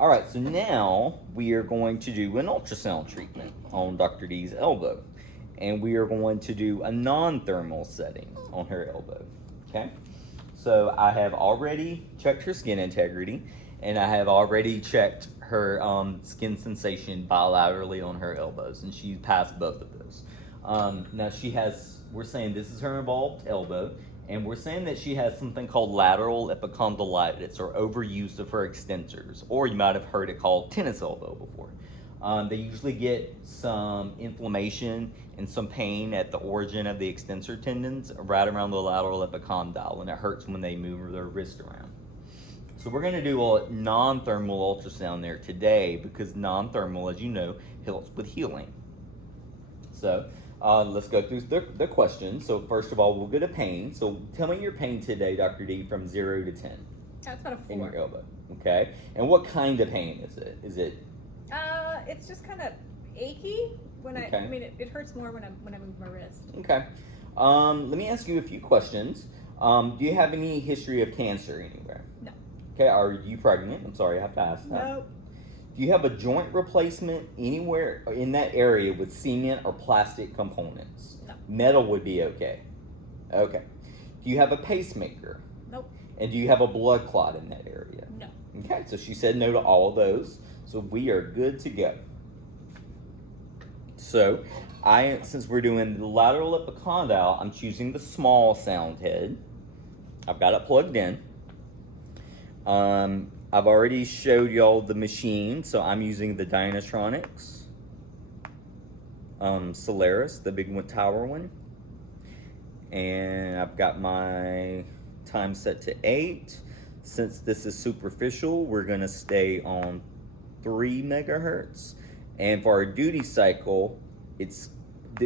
All right, so now we are going to do an ultrasound treatment on Dr. D's elbow. And we are going to do a non-thermal setting on her elbow, okay? So I have already checked her skin integrity, and I have already checked her skin sensation bilaterally on her elbows, and she passed both of those. Now we're saying this is her involved elbow, and we're saying that she has something called lateral epicondylitis, or overuse of her extensors, or you might have heard it called tennis elbow before. They usually get some inflammation and some pain at the origin of the extensor tendons right around the lateral epicondyle, and it hurts when they move their wrist around. So we're going to do a non-thermal ultrasound there today because non-thermal, as you know, helps with healing. So let's go through the questions. So first of all, we'll get a pain. So tell me your pain today, Dr. D, from 0 to 10. That's about a 4. In your elbow. Okay. And what kind of pain is it? Is it? It's just kind of achy when Okay. I mean, it hurts more when I move my wrist. Okay. Let me ask you a few questions. Do you have any history of cancer anywhere? No. Okay. Are you pregnant? I'm sorry, I have to ask that. Nope. Do you have a joint replacement anywhere in that area with cement or plastic components? No. Metal would be okay. Okay. Do you have a pacemaker? Nope. And do you have a blood clot in that area? No. Okay, so she said no to all of those. So we are good to go. So since we're doing the lateral epicondyle, I'm choosing the small sound head. I've got it plugged in. I've already showed y'all the machine, so I'm using the Dynatronics Solaris, the big one, tower one. And I've got my time set to 8. Since this is superficial, we're gonna stay on 3 megahertz. And for our duty cycle,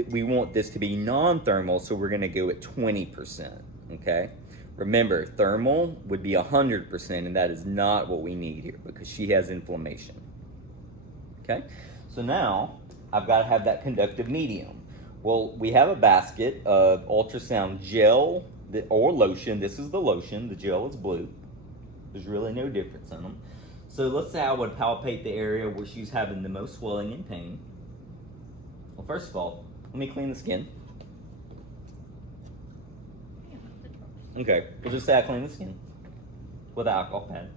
we want this to be non-thermal, so we're gonna go at 20%, okay? Remember, thermal would be 100%, and that is not what we need here because she has inflammation. Okay, so now I've got to have that conductive medium. Well, we have a basket of ultrasound gel or lotion. This is the lotion, the gel is blue. There's really no difference in them. So let's say I would palpate the area where she's having the most swelling and pain. Well, first of all, let me clean the skin. Okay, we'll just say I clean the skin with an alcohol pad.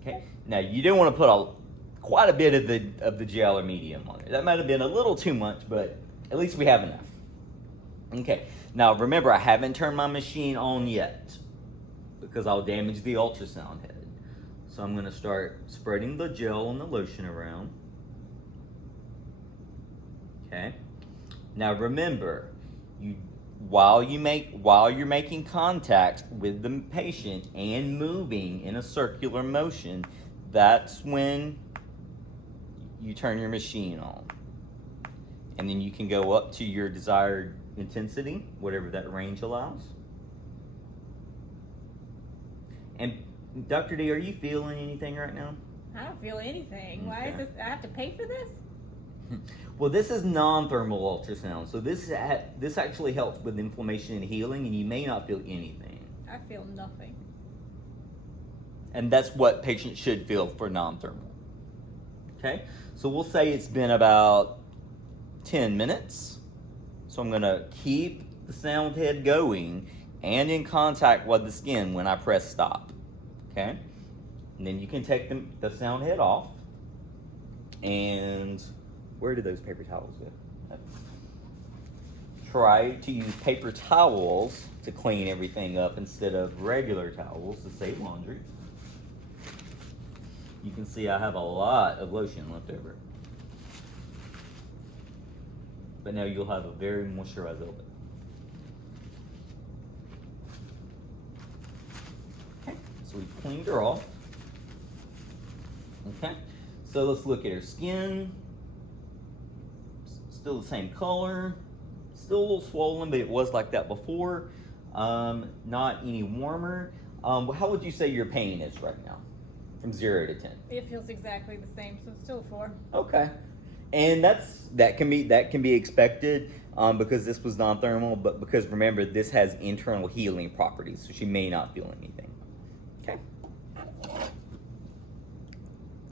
Okay, now you do want to put quite a bit of the gel or medium on it. That might have been a little too much, but at least we have enough. Okay, now remember I haven't turned my machine on yet because I'll damage the ultrasound head. So I'm going to start spreading the gel and the lotion around. Okay, now remember, while you're making contact with the patient and moving in a circular motion, that's when you turn your machine on. And then you can go up to your desired intensity, whatever that range allows. And Dr. D, are you feeling anything right now? I don't feel anything. Okay. Why is this? I have to pay for this? Well, this is non-thermal ultrasound, so this actually helps with inflammation and healing, and you may not feel anything. I feel nothing. And that's what patients should feel for non-thermal. Okay, so we'll say it's been about 10 minutes. So I'm gonna keep the sound head going and in contact with the skin when I press stop. Okay, and then you can take the sound head off. And where did those paper towels go? Try to use paper towels to clean everything up instead of regular towels to save laundry. You can see I have a lot of lotion left over. But now you'll have a very moisturized elbow. Okay, so we cleaned her off. Okay, so let's look at her skin. Still the same color, still a little swollen, but it was like that before. Not any warmer. How would you say your pain is right now, from 0 to 10? It feels exactly the same, so it's still a 4. Okay, and that can be expected because this was non-thermal, but because remember this has internal healing properties, so she may not feel anything. Okay.